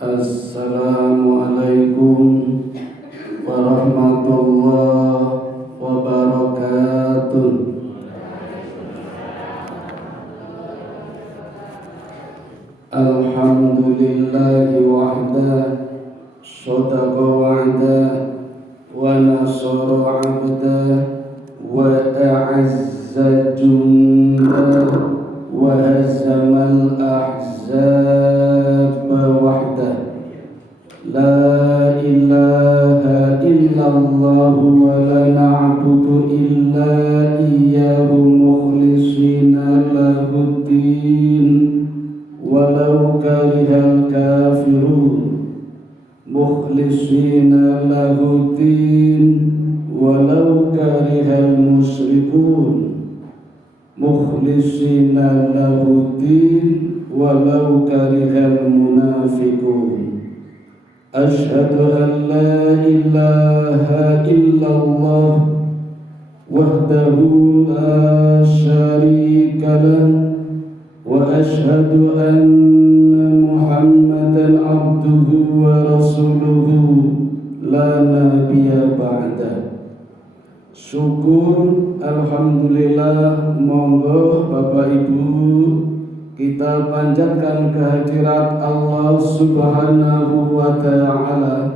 Assalamualaikum warahmatullahi wabarakatuh. Alhamdulillahi wahda, sadaqa wa'da, wa nasara 'abda, wa a'azza junda, wa hazamal ahzab wahda. La ilaha illallah wa la na'budu illa iyyahu mukhlishina lahuddin walau karihal kafirun. Mukhlishina lahuddin walau karihal musyrikun. Mukhlishina lahuddin walau karihal munafiqun. Asyhadu an la ilaha illallah wahdahu la syarika lah, wa asyhadu anna Muhammadan abduhu wa rasuluhu la nabiyya ba'da. Syukur, alhamdulillah, monggo Bapak Ibu kita panjatkan kehadirat Allah Subhanahu wa Ta'ala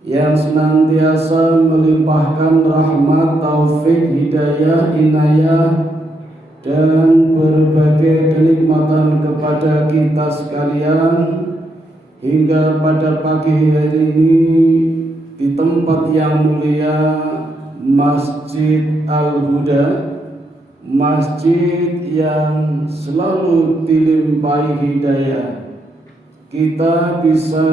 yang senantiasa melimpahkan rahmat, taufik, hidayah, inayah dan berbagai kenikmatan kepada kita sekalian hingga pada pagi hari ini di tempat yang mulia Masjid Al-Huda, masjid yang selalu dilimpahi hidayah. Kita bisa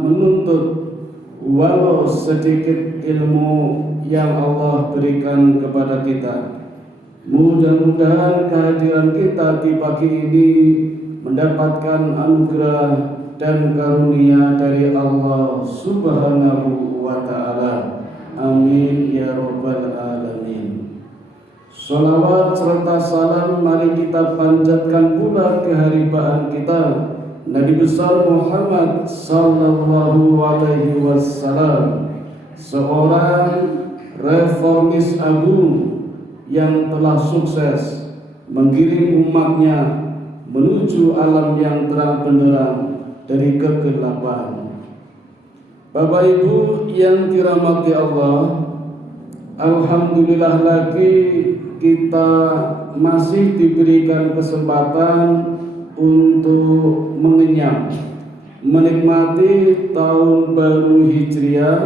menuntut walau sedikit ilmu yang Allah berikan kepada kita. Mudah-mudahan kehadiran kita di pagi ini mendapatkan anugerah dan karunia dari Allah Subhanahu wa Ta'ala. Amin ya rabbal alamin. Salawat serta salam mari kita panjatkan pula keharibaan kita Nabi besar Muhammad sallallahu alaihi wasallam, seorang reformis agung yang telah sukses menggiring umatnya menuju alam yang terang benderang dari kegelapan. Bapak Ibu yang dirahmati Allah, alhamdulillah lagi kita masih diberikan kesempatan untuk mengenyam, menikmati tahun baru Hijriah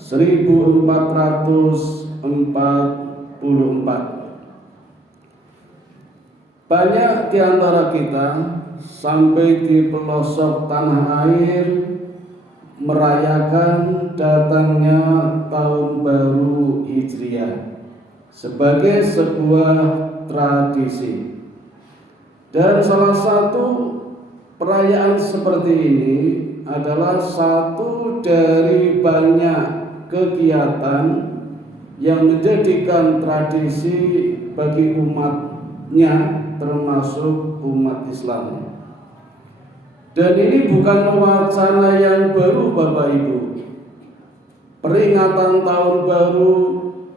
1444. Banyak di antara kita sampai di pelosok tanah air merayakan datangnya tahun baru Hijriah sebagai sebuah tradisi. Dan salah satu perayaan seperti ini adalah satu dari banyak kegiatan yang menjadikan tradisi bagi umatnya, termasuk umat Islam. Dan ini bukan wacana yang baru Bapak Ibu. Peringatan tahun baru,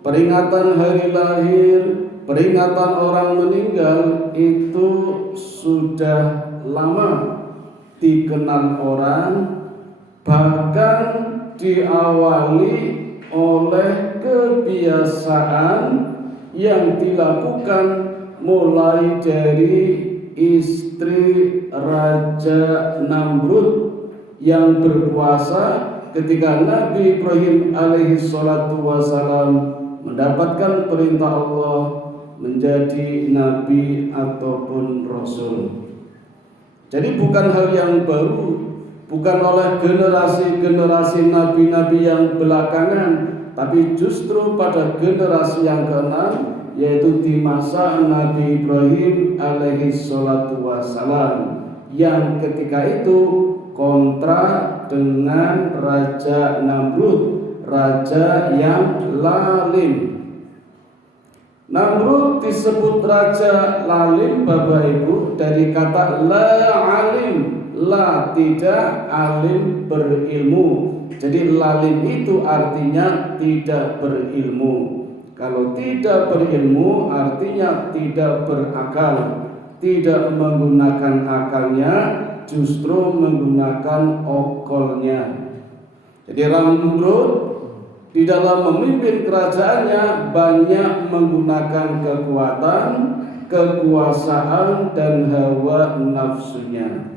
peringatan hari lahir, peringatan orang meninggal itu sudah lama dikenal orang, bahkan diawali oleh kebiasaan yang dilakukan mulai dari istri Raja Namrud yang berkuasa ketika Nabi Ibrahim alaihi salatu wassalam mendapatkan perintah Allah menjadi nabi ataupun rasul. Jadi bukan hal yang baru, bukan oleh generasi-generasi nabi-nabi yang belakangan, tapi justru pada generasi yang keenam, yaitu di masa Nabi Ibrahim alaihi salatu wassalam, yang ketika itu kontra dengan Raja Namrud, raja yang lalim. Namrud disebut raja lalim Bapak Ibu dari kata la alim. la tidak alim berilmu. Jadi lalim itu artinya tidak berilmu. Kalau tidak berilmu artinya tidak berakal, tidak menggunakan akalnya, justru menggunakan okolnya. Jadi Namrud di dalam memimpin kerajaannya banyak menggunakan kekuatan, kekuasaan, dan hawa nafsunya.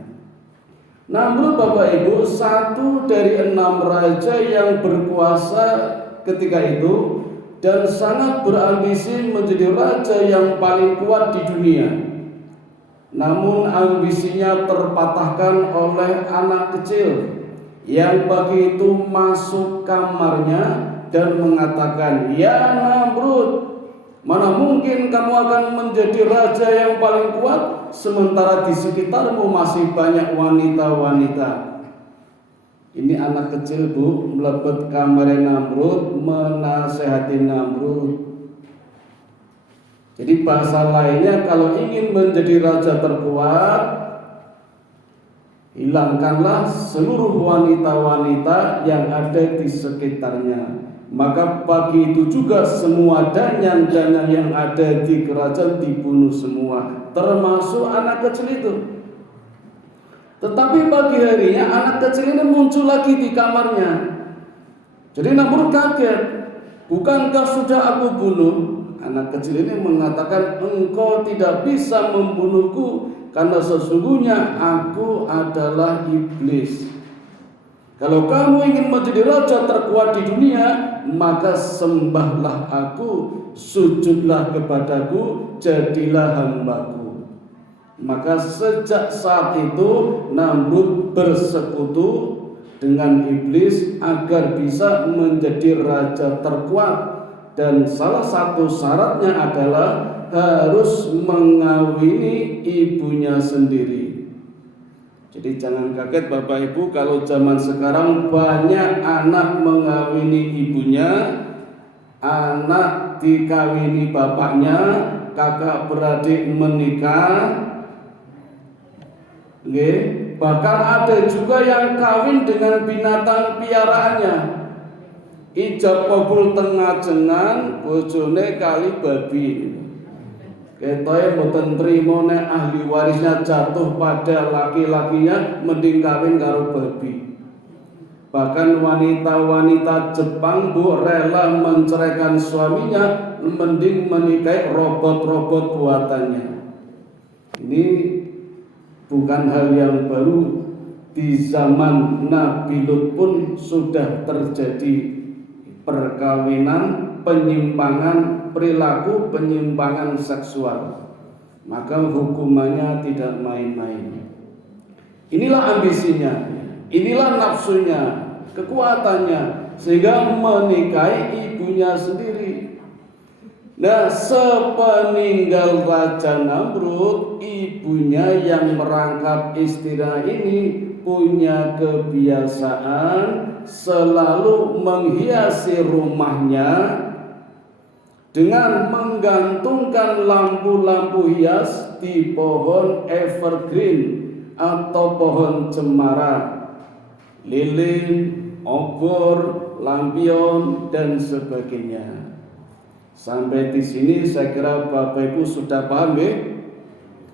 Namrud, Bapak Ibu, satu dari 6 raja yang berkuasa ketika itu dan sangat berambisi menjadi raja yang paling kuat di dunia. Namun ambisinya terpatahkan oleh anak kecil yang pagi itu masuk kamarnya dan mengatakan, "Ya Namrud, mana mungkin kamu akan menjadi raja yang paling kuat sementara di sekitarmu masih banyak wanita-wanita." Ini anak kecil, Bu, melebet kamar Namrud, menasehati Namrud. Jadi bahasa lainnya, kalau ingin menjadi raja terkuat, hilangkanlah seluruh wanita-wanita yang ada di sekitarnya. Maka pagi itu juga semua danyan-danyan yang ada di kerajaan dibunuh semua, termasuk anak kecil itu. Tetapi pagi harinya anak kecil ini muncul lagi di kamarnya. Jadi Namrud kaget. "Bukankah sudah aku bunuh?" Anak kecil ini mengatakan, "Engkau tidak bisa membunuhku karena sesungguhnya aku adalah iblis. Kalau kamu ingin menjadi raja terkuat di dunia, maka sembahlah aku, sujudlah kepadaku, jadilah hambaku." Maka sejak saat itu Namrud bersekutu dengan iblis agar bisa menjadi raja terkuat, dan salah satu syaratnya adalah harus mengawini ibunya sendiri. Jadi jangan kaget Bapak Ibu kalau zaman sekarang banyak anak mengawini ibunya, anak dikawini bapaknya, kakak beradik menikah. Bahkan ada juga yang kawin dengan binatang piaraannya. Ijab kabul tengah jengan, bojone kali babi. Ketoke mboten trimo nek ahli warisnya jatuh pada laki-lakinya, mending kawin karo babi. Bahkan wanita-wanita Jepang, Bu, rela menceraikan suaminya, mending menikahi robot-robot buatannya. Ini bukan hal yang baru. Di zaman Nabi Lut pun sudah terjadi perkawinan, penyimpangan perilaku, penyimpangan seksual. Maka hukumannya tidak main-main. Inilah ambisinya, inilah nafsunya, kekuatannya, sehingga menikahi ibunya sendiri. Nah, sepeninggal Raja Namrud, ibunya yang merangkap istri ini punya kebiasaan selalu menghiasi rumahnya dengan menggantungkan lampu-lampu hias di pohon evergreen atau pohon cemara, lilin, obor, lampion, dan sebagainya. Sampai di sini saya kira Bapak Ibu sudah paham ya?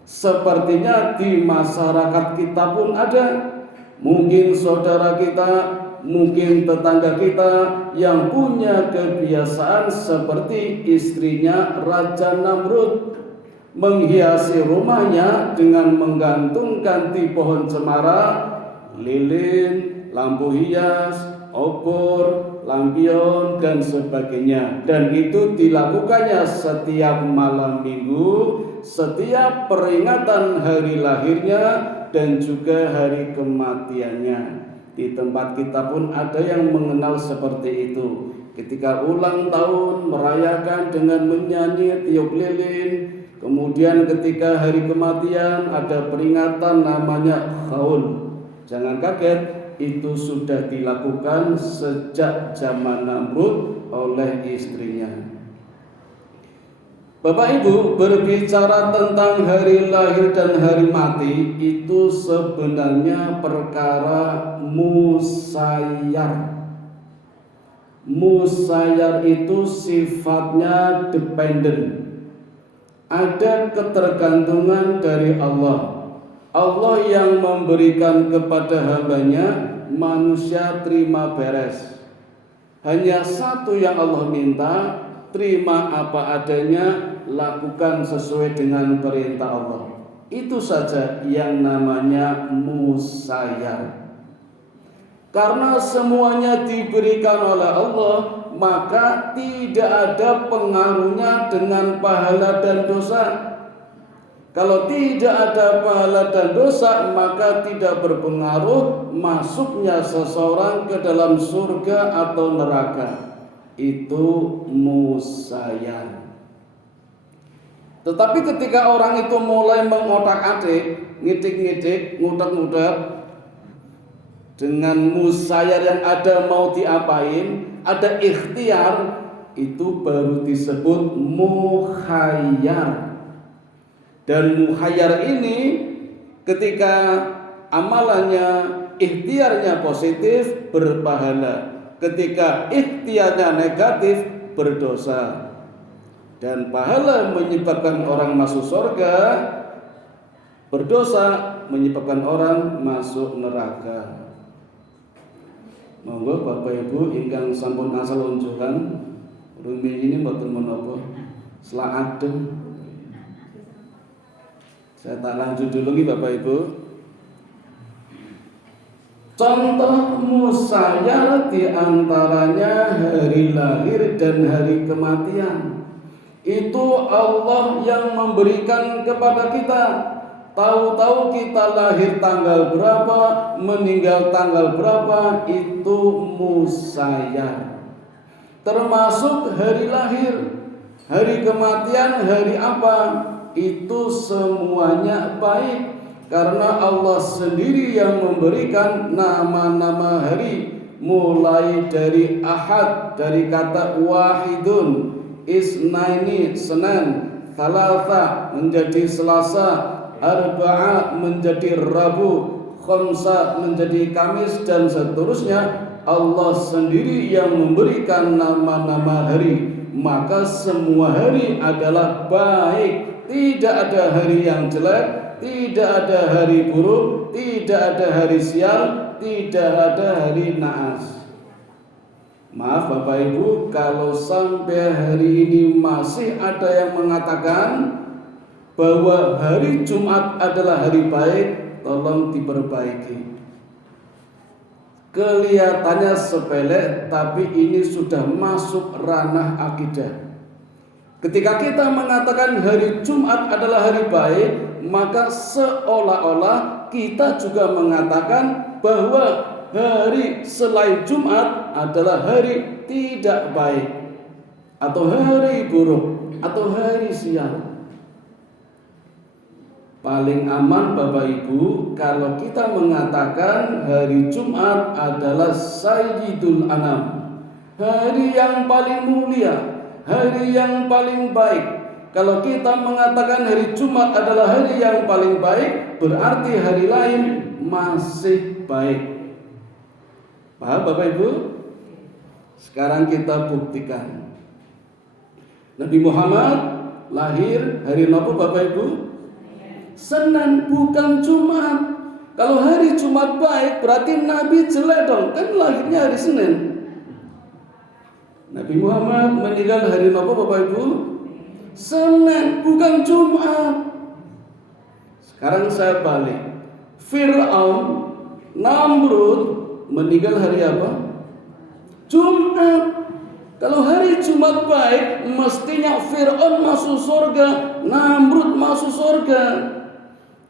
Sepertinya di masyarakat kita pun ada. Mungkin saudara kita, mungkin tetangga kita yang punya kebiasaan seperti istrinya Raja Namrud, menghiasi rumahnya dengan menggantungkan di pohon cemara, lilin, lampu hias, obor, lampion, dan sebagainya. Dan itu dilakukannya setiap malam minggu, setiap peringatan hari lahirnya, dan juga hari kematiannya. Di tempat kita pun ada yang mengenal seperti itu. Ketika ulang tahun merayakan dengan menyanyi tiup lilin. Kemudian ketika hari kematian ada peringatan namanya haul. Jangan kaget, itu sudah dilakukan sejak zaman Namrud oleh istrinya. Bapak Ibu, berbicara tentang hari lahir dan hari mati itu sebenarnya perkara musayyar. Musayyar itu sifatnya dependen. Ada ketergantungan dari Allah. Allah yang memberikan kepada hambanya, manusia terima beres. Hanya satu yang Allah minta, terima apa adanya, lakukan sesuai dengan perintah Allah. Itu saja yang namanya musayyar. Karena semuanya diberikan oleh Allah, maka tidak ada pengaruhnya dengan pahala dan dosa. Kalau tidak ada pahala dan dosa, maka tidak berpengaruh masuknya seseorang ke dalam surga atau neraka. Itu musayyar. Tetapi ketika orang itu mulai mengotak-atik, ngitik-ngitik, ngutak-ngutak, dengan musayyar yang ada mau diapain, ada ikhtiar, itu baru disebut mukhayyar. Dan mukhayyar ini ketika amalannya, ikhtiarnya positif, berpahala. Ketika ikhtiarnya negatif, berdosa. Dan pahala menyebabkan orang masuk surga, berdosa menyebabkan orang masuk neraka. Monggo Bapak Ibu ingkang sampun asal unjukan rumiyin ini mboten menapa selak adem. Saya tak lanjut dulu nih Bapak Ibu. Contoh musayyar diantaranya hari lahir dan hari kematian. Itu Allah yang memberikan kepada kita. Tahu-tahu kita lahir tanggal berapa, meninggal tanggal berapa, itu musayyar. Termasuk hari lahir, hari kematian, hari apa, itu semuanya baik. Karena Allah sendiri yang memberikan nama-nama hari. Mulai dari Ahad, dari kata wahidun, isnaini, Senin, thalatha menjadi Selasa, Arba'a menjadi Rabu, Khamsa menjadi Kamis, dan seterusnya. Allah sendiri yang memberikan nama-nama hari. Maka semua hari adalah baik. Tidak ada hari yang jelek, tidak ada hari buruk, tidak ada hari sial, tidak ada hari naas. Maaf Bapak Ibu, kalau sampai hari ini masih ada yang mengatakan bahwa hari Jumat adalah hari baik, tolong diperbaiki. Kelihatannya sepele, tapi ini sudah masuk ranah akidah. Ketika kita mengatakan hari Jumat adalah hari baik, maka seolah-olah kita juga mengatakan bahwa hari selain Jumat adalah hari tidak baik, atau hari buruk, atau hari sial. Paling aman Bapak Ibu kalau kita mengatakan hari Jumat adalah Sayyidul Anam, hari yang paling mulia, hari yang paling baik. Kalau kita mengatakan hari Jumat adalah hari yang paling baik, berarti hari lain masih baik. Paham Bapak Ibu? Sekarang kita buktikan. Nabi Muhammad lahir hari apa Bapak Ibu? Senin, bukan Jumat. Kalau hari Jumat baik, berarti Nabi jelek dong, kan lahirnya hari Senin. Nabi Muhammad meninggal hari apa Bapak Ibu? Senin, bukan Jumat. Sekarang saya balik. Fir'aun, Namrud meninggal hari apa? Jumat. Kalau hari Jumat baik, mestinya Fir'aun masuk surga, Namrud masuk surga.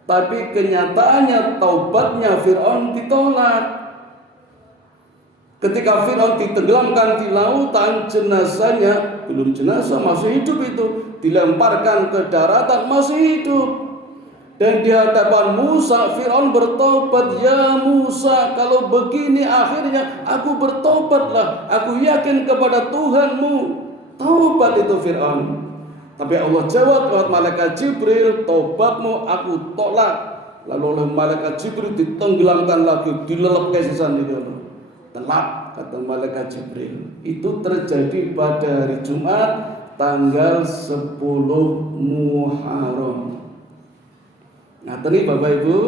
Tapi kenyataannya taubatnya Fir'aun ditolak. Ketika Fir'aun ditenggelamkan di lautan, jenazahnya belum jenazah, masih hidup itu, dilemparkan ke daratan, masih hidup. Dan di hadapan Musa, Fir'aun bertobat, ya Musa, kalau begini akhirnya aku bertobatlah, aku yakin kepada Tuhanmu. Taubat itu Fir'aun. Tapi Allah jawab lewat malaikat Jibril, tobatmu aku tolak. Lalu oleh malaikat Jibril ditenggelamkan lagi, dilelep ke sisan itu. Telak, kata malaikat Jibril. Itu terjadi pada hari Jumat tanggal 10 Muharram. Nah, tadi Bapak Ibu,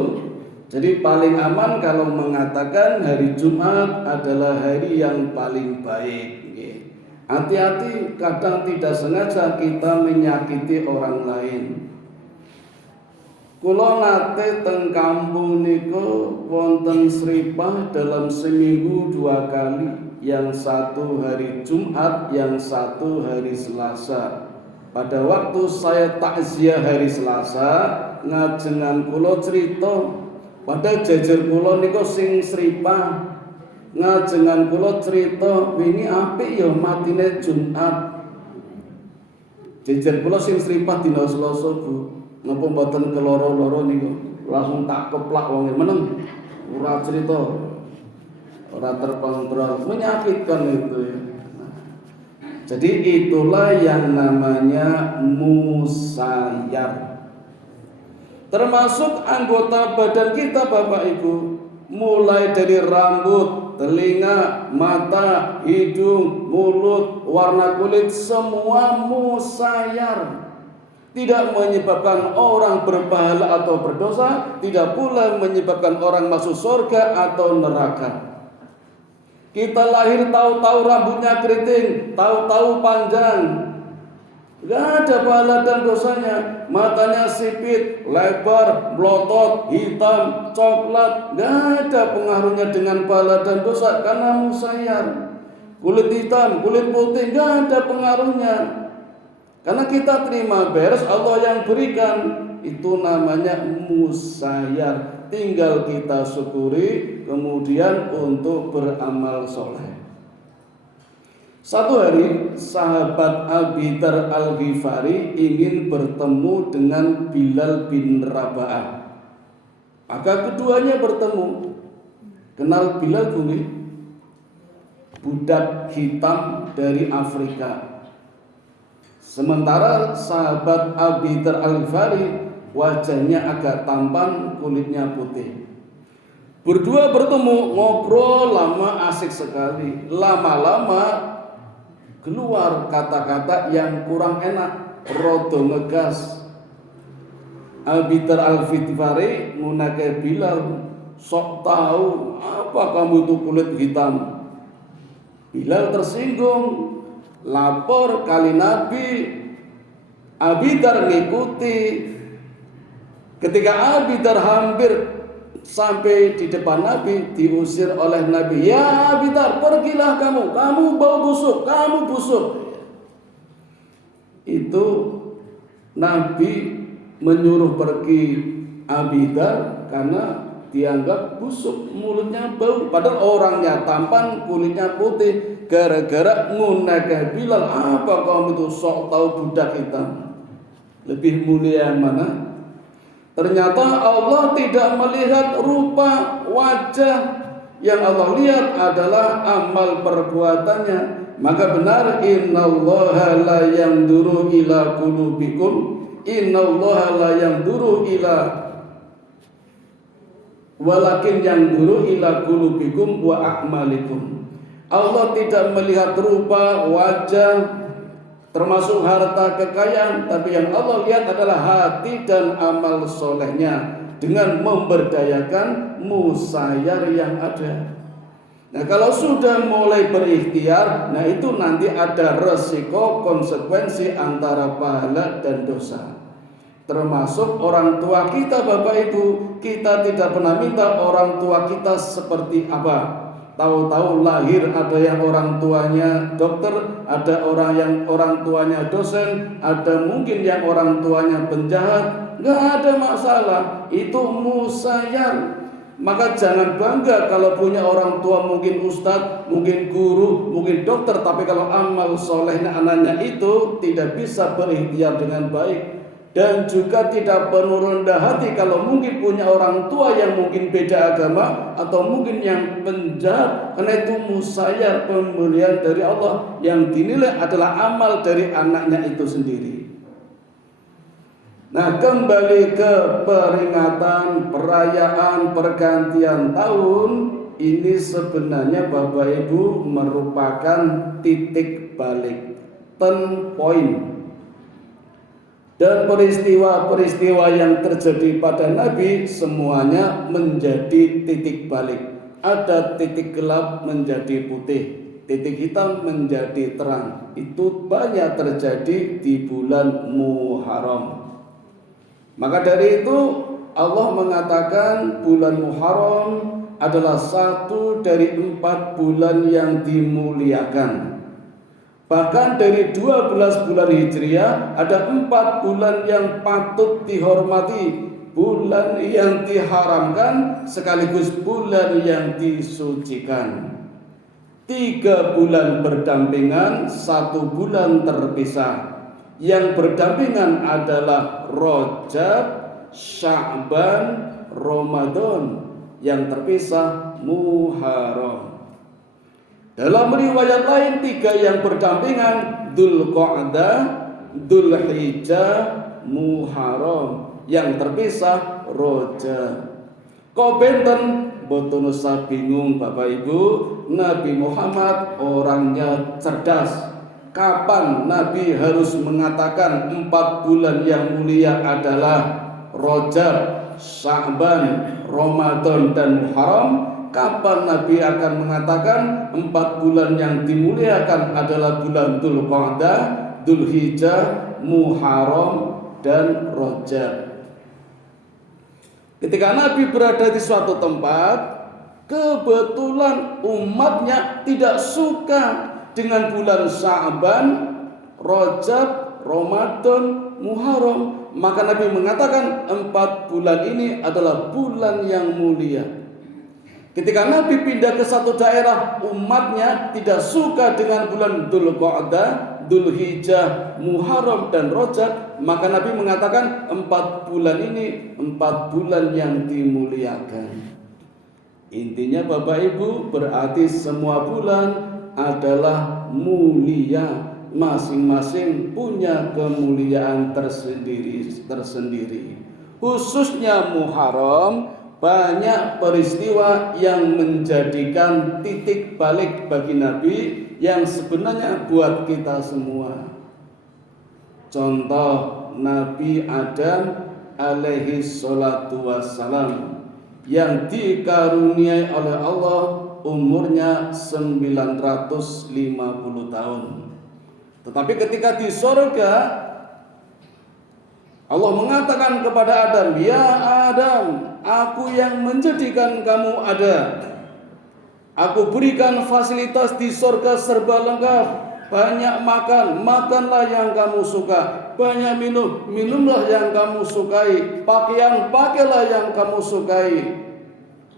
jadi paling aman kalau mengatakan hari Jumat adalah hari yang paling baik. Hati-hati, kadang tidak sengaja kita menyakiti orang lain. Kula nate teng kampung niku wonten sripah dalam seminggu 2 kali, yang satu hari Jumat, yang satu hari Selasa. Pada waktu saya takziah hari Selasa, ngajengan kula cerita, pada jajar kula niku sing sripah. Ngajengan kula cerita, wingi apik ya matine Jumat. Jajar kula sing sripah dina Selasa, Bu. Napa mboten keloro-loro niku? Langsung tak keplak wong meneng. Ora cerita. Ora terkontrol, menyakitkan itu ya. Jadi itulah yang namanya musayyar. Termasuk anggota badan kita Bapak Ibu, mulai dari rambut, telinga, mata, hidung, mulut, warna kulit, semua musayyar. Tidak menyebabkan orang berpahala atau berdosa, tidak pula menyebabkan orang masuk surga atau neraka. Kita lahir tahu-tahu rambutnya keriting, tahu-tahu panjang, gak ada pahala dan dosanya. Matanya sipit, lebar, melotot, hitam, coklat, gak ada pengaruhnya dengan pahala dan dosa karena musayyar. Kulit hitam, kulit putih, gak ada pengaruhnya. Karena kita terima beres, Allah yang berikan. Itu namanya musayyar. Tinggal kita syukuri, kemudian untuk beramal soleh. Satu hari sahabat Abi Dzar Al-Ghifari ingin bertemu dengan Bilal bin Raba'ah. Maka keduanya bertemu. Kenal Bilal bunyi? Budak hitam dari Afrika. Sementara sahabat Abi Dzar Al-Ghifari wajahnya agak tampan, kulitnya putih. Berdua bertemu, ngobrol lama, asik sekali. Lama-lama keluar kata-kata yang kurang enak, rodo ngegas. Abi Dzar Al-Ghifari munake Bilal, sok tahu apa kamu itu kulit hitam. Bilal tersinggung. Lapor kali Nabi. Abi Dzar ngikuti. Ketika Abi Dzar hampir sampai di depan Nabi, diusir oleh Nabi. Ya Abi Dzar, pergilah kamu bau busuk, kamu busuk. Itu Nabi menyuruh pergi Abi Dzar karena dianggap busuk, mulutnya bau. Padahal orangnya tampan, kulitnya putih. Gara-gara ngunakah Bilal, apa kamu itu sok tahu budak hitam? Lebih mulia yang mana? Ternyata Allah tidak melihat rupa wajah. Yang Allah lihat adalah amal perbuatannya. Maka benar, innallaha la yanzuru ila qulubikum, innallaha la yanzuru ila, walakin yanzuru ila qulubikum wa a'malikum. Allah tidak melihat rupa, wajah, termasuk harta kekayaan, tapi yang Allah lihat adalah hati dan amal solehnya dengan memberdayakan musayyar yang ada. Nah, kalau sudah mulai berikhtiar, nah itu nanti ada resiko konsekuensi antara pahala dan dosa. Termasuk orang tua kita Bapak Ibu, kita tidak pernah minta orang tua kita seperti apa. Tahu-tahu lahir ada yang orang tuanya dokter, ada orang yang orang tuanya dosen, ada mungkin yang orang tuanya penjahat. Nggak ada masalah, itu musayyar. Maka jangan bangga kalau punya orang tua mungkin ustadz, mungkin guru, mungkin dokter, tapi kalau amal solehnya anaknya itu tidak bisa berikhtiar dengan baik. Dan juga tidak penuh rendah hati kalau mungkin punya orang tua yang mungkin beda agama atau mungkin yang penjahat, karena itu musayyar, pemberian dari Allah yang dinilai adalah amal dari anaknya itu sendiri. Nah, kembali ke peringatan perayaan pergantian tahun, ini sebenarnya Bapak Ibu merupakan titik balik, turn point. Dan peristiwa-peristiwa yang terjadi pada Nabi semuanya menjadi titik balik. Ada titik gelap menjadi putih, titik hitam menjadi terang. Itu banyak terjadi di bulan Muharram. Maka dari itu Allah mengatakan bulan Muharram adalah satu dari 4 bulan yang dimuliakan. Bahkan dari 12 bulan Hijriah ada 4 bulan yang patut dihormati, bulan yang diharamkan sekaligus bulan yang disucikan. 3 bulan berdampingan, 1 bulan terpisah. Yang berdampingan adalah Rajab, Sya'ban, Ramadan. Yang terpisah Muharram. Dalam riwayat lain 3 yang berdampingan, Dzulqa'dah, Dzulhijjah, Muharram. Yang terpisah Rajab. Kok benten boten usah bingung Bapak Ibu, Nabi Muhammad orangnya cerdas. Kapan Nabi harus mengatakan 4 bulan yang mulia adalah Rajab, Sya'ban, Ramadan dan Muharram? Kapan Nabi akan mengatakan 4 bulan yang dimuliakan adalah bulan Dzulqa'dah, Dzulhijjah, Muharram dan Rajab? Ketika Nabi berada di suatu tempat, kebetulan umatnya tidak suka dengan bulan Sya'ban, Rajab, Ramadan, Muharram, maka Nabi mengatakan 4 bulan ini adalah bulan yang mulia. Ketika Nabi pindah ke satu daerah, umatnya tidak suka dengan bulan Dzulqa'dah, Dzulhijjah, Muharram dan Rajab, maka Nabi mengatakan 4 bulan ini 4 bulan yang dimuliakan. Intinya Bapak Ibu, berarti semua bulan adalah mulia, masing-masing punya kemuliaan tersendiri. Khususnya Muharram, banyak peristiwa yang menjadikan titik balik bagi Nabi yang sebenarnya buat kita semua. Contoh Nabi Adam alaihi salatu wassalam yang dikaruniai oleh Allah umurnya 950 tahun. Tetapi ketika di surga Allah mengatakan kepada Adam, "Ya Adam, aku yang menjadikan kamu ada. Aku berikan fasilitas di surga serba lengkap. Banyak makan, makanlah yang kamu suka. Banyak minum, minumlah yang kamu sukai. Pakaian, pakailah yang kamu sukai.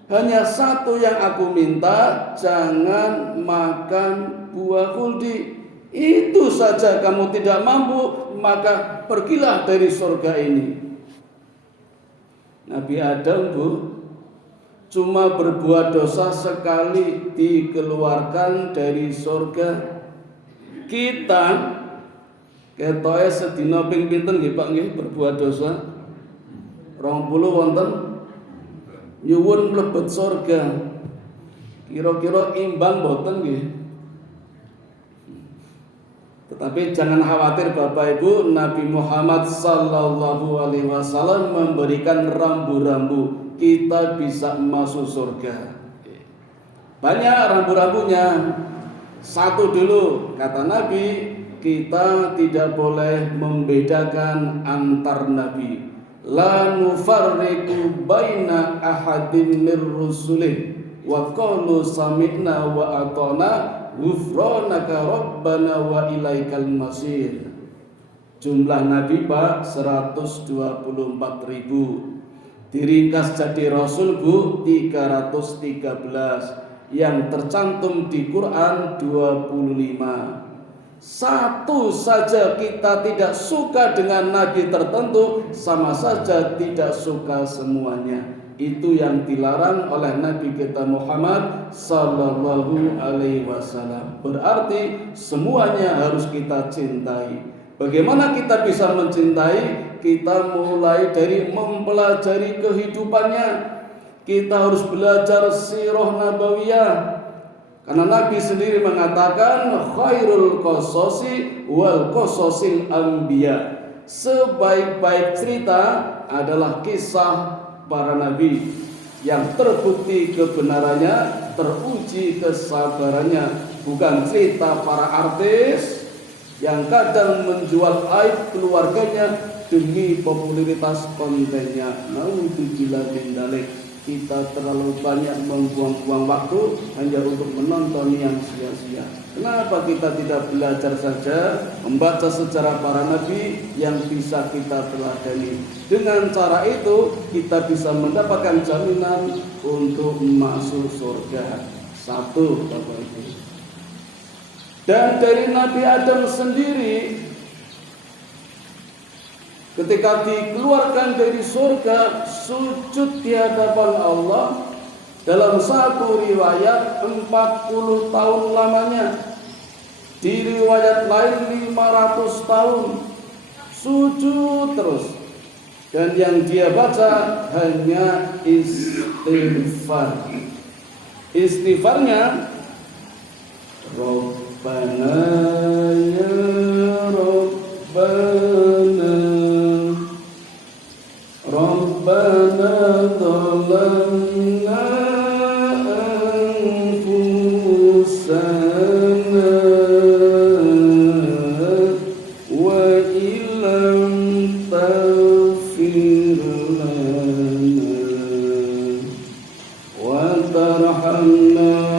Hanya satu yang aku minta, jangan makan buah kuldi. Itu saja kamu tidak mampu, maka pergilah dari surga ini." Nabi Adam cuma berbuat dosa sekali dikeluarkan dari surga. Kita ketoke sedina ping pinten nggih Pak nggih berbuat dosa? 20 wonten nyuwun mlebet surga. Kira-kira imbang boten nggih? Tetapi jangan khawatir Bapak Ibu, Nabi Muhammad sallallahu alaihi wasallam memberikan rambu-rambu kita bisa masuk surga. Banyak rambu-rambunya. Satu dulu, kata Nabi, kita tidak boleh membedakan antar nabi. La nufarriqu baina ahadin mir rusulih wa qalu sami'na wa ata'na ghufranaka rabbana wa ilaikal masir. Jumlah nabi Pak 124.000. Diringkas jadi rasul 313. Yang tercantum di Quran 25. Satu saja kita tidak suka dengan nabi tertentu, sama saja tidak suka semuanya. Itu yang dilarang oleh Nabi kita Muhammad sallallahu alaihi wasallam. Berarti semuanya harus kita cintai. Bagaimana kita bisa mencintai? kita mulai dari mempelajari kehidupannya. Kita harus belajar sirah nabawiyah. Karena Nabi sendiri mengatakan khairul qasasi wal qasasil anbiya. Sebaik-baik cerita adalah kisah para nabi yang terbukti kebenarannya, teruji kesabarannya, bukan cerita para artis yang kadang menjual aib keluarganya demi popularitas kontennya. Naudzubillah min dzalik. Kita terlalu banyak membuang-buang waktu hanya untuk menonton yang sia-sia. Kenapa kita tidak belajar saja membaca sejarah para nabi yang bisa kita teladani? Dengan cara itu kita bisa mendapatkan jaminan untuk masuk surga. Satu, Bapak Ibu. Dan dari Nabi Adam sendiri, ketika dikeluarkan dari surga, sujud di hadapan Allah, dalam satu riwayat 40 tahun lamanya, di riwayat lain 500 tahun, sujud terus. Dan yang dia baca hanya istighfar. Istighfarnya Rabbana ya Rabbana Rabbana dhalamna anfusana wa illam taghfir lana wa tarhamna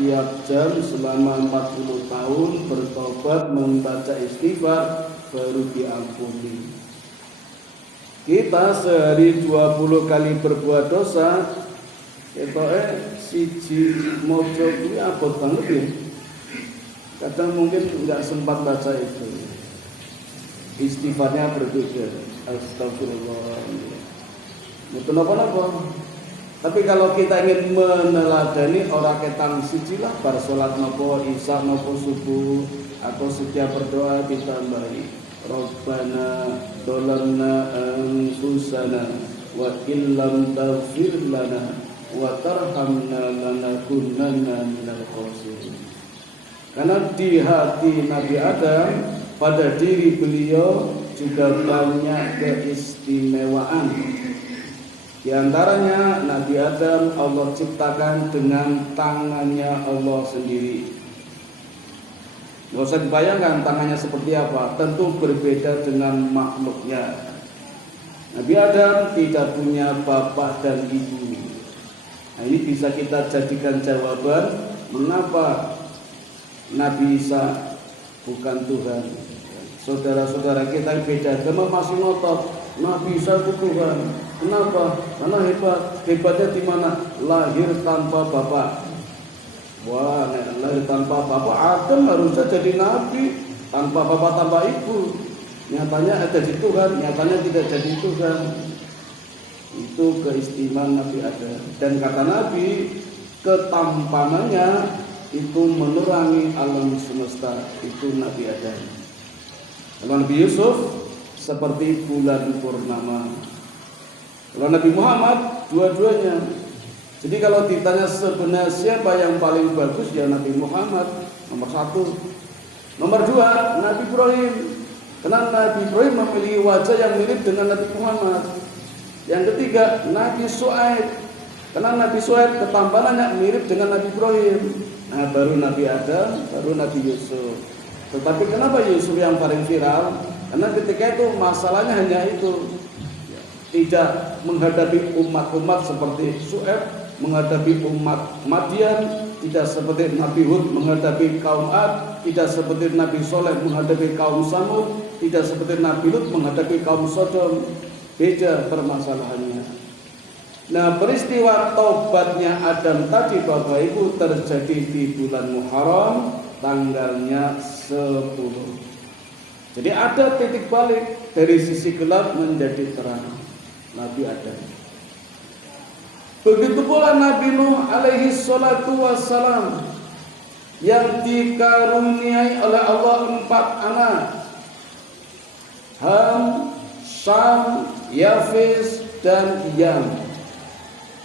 tiap jam selama 40 tahun bertobat membaca istighfar baru diampuni. Kita sehari 20 kali berbuat dosa, siji mojo kuwi abot banget ya. Kadang mungkin nggak sempat baca itu. Istighfarnya berbeda. Astagfirullah. Mboten napa-napa. Tapi kalau kita ingin meneladani orang ketang siji lah bar salat nopo isya nopo subuh atau setiap berdoa ditambahi Rabbana dolamna anfusana wa illam taghfir lana wa tarhamna lanakunanna minal khasirin. Karena di hati Nabi Adam, pada diri beliau juga banyak keistimewaan. Di antaranya Nabi Adam Allah ciptakan dengan tangannya Allah sendiri. Nggak usah dibayangkan tangannya seperti apa, tentu berbeda dengan makhluknya. Nabi Adam tidak punya bapak dan ibu. Nah, ini bisa kita jadikan jawaban mengapa Nabi Isa bukan Tuhan. Saudara-saudara kita yang beda agama masih ngotot Nabi Isa itu Tuhan. Kenapa? Karena hebatnya di mana? Lahir tanpa bapak. Wah, lahir tanpa bapak. Adam harusnya jadi nabi tanpa bapak tanpa ibu. Nyatanya ada di Tuhan, nyatanya tidak jadi Tuhan. Itu keistimewaan Nabi Adam. Dan kata Nabi, ketampanannya itu menerangi alam semesta. Itu Nabi Adam. Kalau Nabi Yusuf seperti bulan purnama. Kalau Nabi Muhammad dua-duanya. Jadi kalau ditanya sebenarnya siapa yang paling bagus, ya Nabi Muhammad nomor 1. Nomor 2 Nabi Ibrahim. Karena Nabi Ibrahim memiliki wajah yang mirip dengan Nabi Muhammad. Yang ketiga Nabi Shu'aib. Karena Nabi Shu'aib ketampanannya mirip dengan Nabi Ibrahim. Nah, baru Nabi Adam, baru Nabi Yusuf. Tetapi kenapa Yusuf yang paling viral? Karena ketika itu masalahnya hanya itu. Tidak menghadapi umat-umat seperti Shu'aib menghadapi umat Madian, tidak seperti Nabi Hud menghadapi kaum Ad, tidak seperti Nabi Soleh menghadapi kaum Samud, tidak seperti Nabi Lut menghadapi kaum Sodom. Beda permasalahannya. Nah, peristiwa taubatnya Adam tadi Bapak Ibu terjadi di bulan Muharram tanggalnya 10. Jadi ada titik balik dari sisi gelap menjadi terang. Nabi Adam. Begitu pula Nabi Nuh alaihi salatu wassalam yang dikaruniai oleh Allah 4 anak, Ham, Syam, Yafis, dan Yam.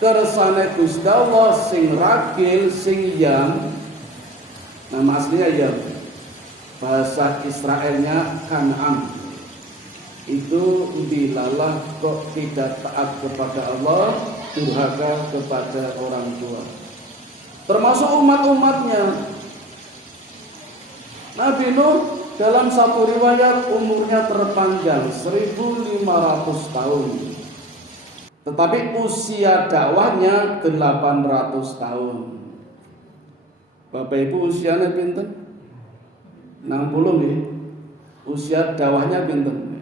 Kersane Gusti Allah sing ragil sing Yam, nama aslinya Yam, bahasa Israelnya Kan'an. Itu dilalah kok tidak taat kepada Allah, durhaka kepada orang tua, termasuk umat-umatnya. Nabi Nuh dalam satu riwayat umurnya terpanjang 1500 tahun, tetapi usia dakwahnya 800 tahun. Bapak Ibu usianya pinten? 60 nih. Usia dakwahnya pinten?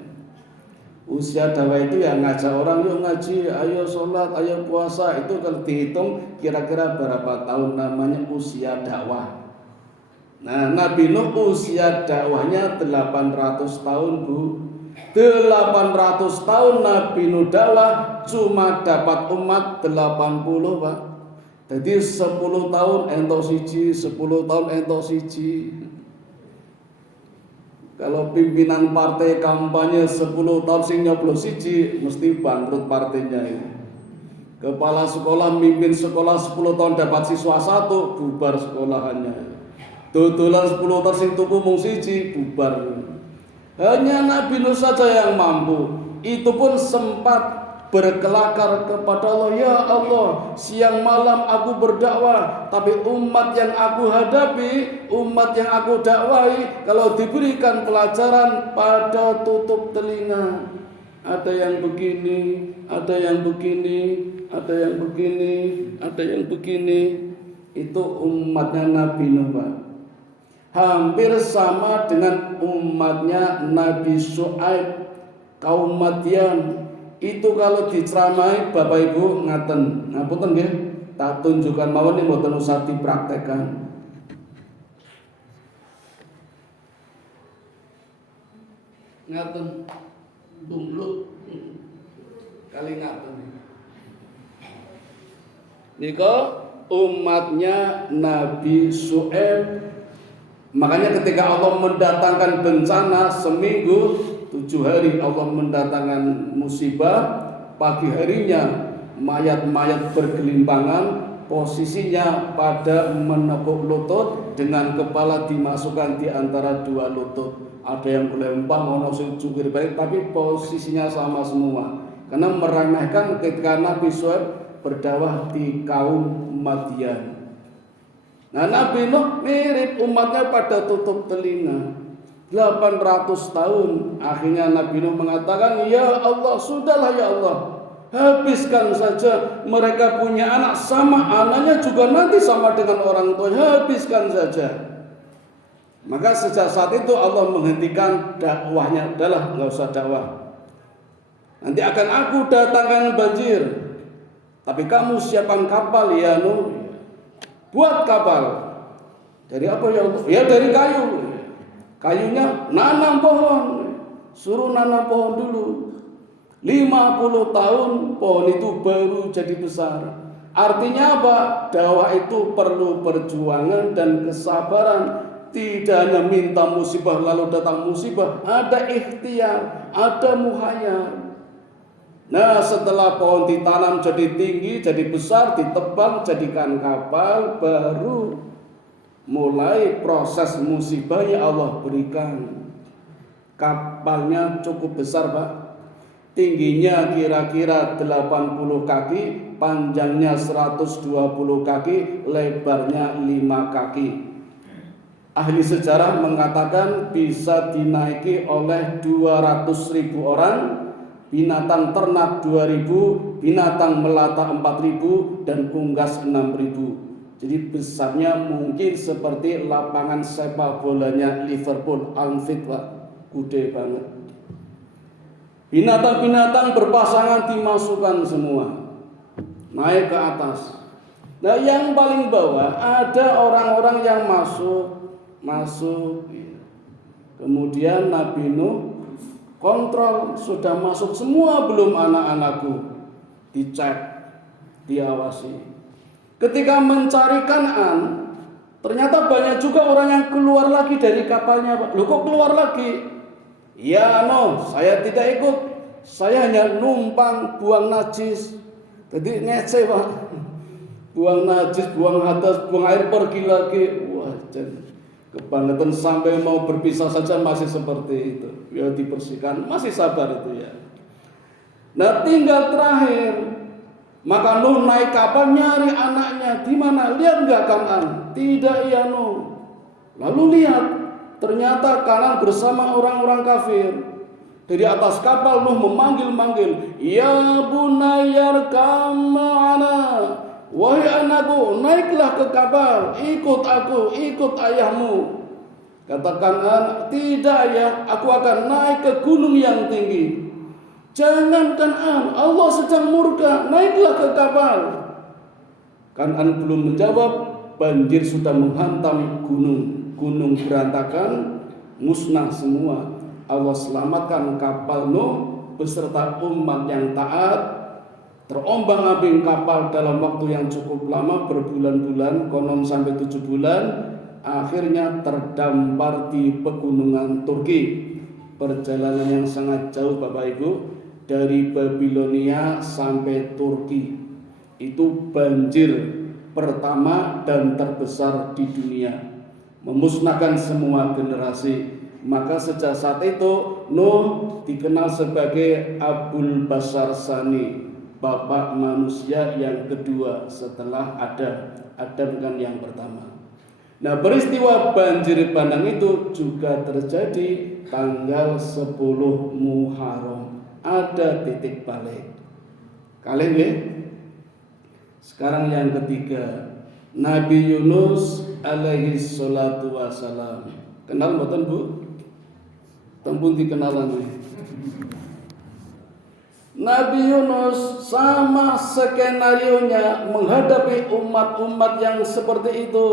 Usia dakwah itu ya ngajak orang yuk ngaji, ayo sholat, ayo puasa. Itu kalau dihitung kira-kira berapa tahun namanya usia dakwah. Nah, Nabi Nuh usia dakwahnya 800 tahun, Bu. 800 tahun Nabi Nuh dakwah cuma dapat umat 80, Pak. Jadi 10 tahun entok siji, 10 tahun entok siji. Kalau pimpinan partai kampanye 10 tahun sing nyoblos siji, mesti bangkrut partainya ini. Kepala sekolah mimpin sekolah 10 tahun dapat siswa 1, bubar sekolahannya. Dodolan 10 tahun sing tuku mung siji, bubar. Hanya Nabi Nuh saja yang mampu. Itu pun sempat berkelakar kepada Allah, ya Allah, siang malam aku berdakwah, tapi umat yang aku hadapi, umat yang aku dakwai, kalau diberikan pelajaran pada tutup telinga. Ada yang begini, ada yang begini, ada yang begini, ada yang begini. Itu umatnya Nabi Nuh, Pak. Hampir sama dengan umatnya Nabi Syuaib, kaum Madian. Itu kalau diceramai Bapak Ibu ngaten, ngapunten nggih, tak tunjukkan mawon nih mboten usah dipraktekkan. Ngaten dumbluk kali ngaten. Nika umatnya Nabi Syuaib. Makanya ketika Allah mendatangkan bencana seminggu 7 hari Allah mendatangkan musibah, pagi harinya mayat-mayat bergelimpangan, posisinya pada menekuk lutut dengan kepala dimasukkan di antara 2 lutut. Ada yang gelempang, ono sing cukir baik, tapi posisinya sama semua. Karena meremehkan ketika Nabi Syuaib berdakwah di kaum Madian. Nah, Nabi Nuh mirip umatnya pada tutup telinga 800 tahun. Akhirnya Nabi Nuh mengatakan, ya Allah, sudahlah ya Allah, habiskan saja. Mereka punya anak, sama anaknya juga nanti sama dengan orang tua, habiskan saja. Maka sejak saat itu Allah menghentikan dakwahnya. Udahlah, nggak usah dakwah, nanti akan aku datangkan banjir, tapi kamu siapkan kapal ya Nuh. Buat kapal. Dari apa ya Allah? Ya dari kayu. Kayunya nanam pohon. Suruh nanam pohon dulu. 50 tahun pohon itu baru jadi besar. Artinya apa? Dakwah itu perlu perjuangan dan kesabaran. Tidak hanya minta musibah lalu datang musibah. Ada ikhtiar, ada muhayar. Nah, setelah pohon ditanam jadi tinggi, jadi besar, ditebang, jadikan kapal, baru mulai proses musibah yang Allah berikan. Kapalnya cukup besar, Pak. Tingginya kira-kira 80 kaki, panjangnya 120 kaki, lebarnya 5 kaki. Ahli sejarah mengatakan bisa dinaiki oleh 200.000 orang. Binatang ternak 2.000, binatang melata 4.000, dan unggas 6.000. Jadi besarnya mungkin seperti lapangan sepak bolanya Liverpool, Anfield, Pak. Gede banget. Binatang-binatang berpasangan dimasukkan semua, naik ke atas. Nah, yang paling bawah ada orang-orang yang masuk. Kemudian Nabi Nuh kontrol, sudah masuk semua belum anak-anakku? Dicek. diawasi. Ketika mencari Kan'an, ternyata banyak juga orang yang keluar lagi dari kapalnya, Pak. Loh, kok keluar lagi? Ya saya tidak ikut. Saya hanya numpang buang najis. Jadi ngece, Pak. Buang najis, buang hadas, buang air, pergi lagi. Wah, kebangetan sampai mau berpisah saja masih seperti itu. Ya dibersihkan, masih sabar itu ya. Nah, tinggal terakhir. Maka Nuh naik kapal nyari anaknya. Di mana? Lihat nggak Kan'an? Tidak ya Nuh. Lalu lihat, ternyata Kan'an bersama orang-orang kafir. Dari atas kapal Nuh memanggil-manggil, "Ya bunayyarkam ma'ana." Wahai anakku, naiklah ke kapal, ikut aku, ikut ayahmu. Kata Kan'an, "Tidak ayah, aku akan naik ke gunung yang tinggi." "Jangan Kan'an, Allah sedang murka, naiklah ke kapal." Kan'an belum menjawab, banjir sudah menghantam gunung berantakan, musnah semua. Allah selamatkan kapal Nuh beserta umat yang taat. Terombang-ambing kapal dalam waktu yang cukup lama, berbulan-bulan, konon sampai 7 bulan. Akhirnya terdampar di pegunungan Turki. Perjalanan yang sangat jauh Bapak Ibu, dari Babilonia sampai Turki. Itu banjir pertama dan terbesar di dunia, memusnahkan semua generasi. Maka sejak saat itu Nuh dikenal sebagai Abul Bashar Tsani, bapak manusia yang kedua setelah Adam kan yang pertama. Nah, peristiwa banjir bandang itu juga terjadi tanggal 10 Muharram. Ada titik balik. Kalian ya? Sekarang yang ketiga, Nabi Yunus alaihi salatu wassalam. Kenal mboten Bu? Tempun dikenalan. Nabi Yunus sama skenarionya menghadapi umat-umat yang seperti itu,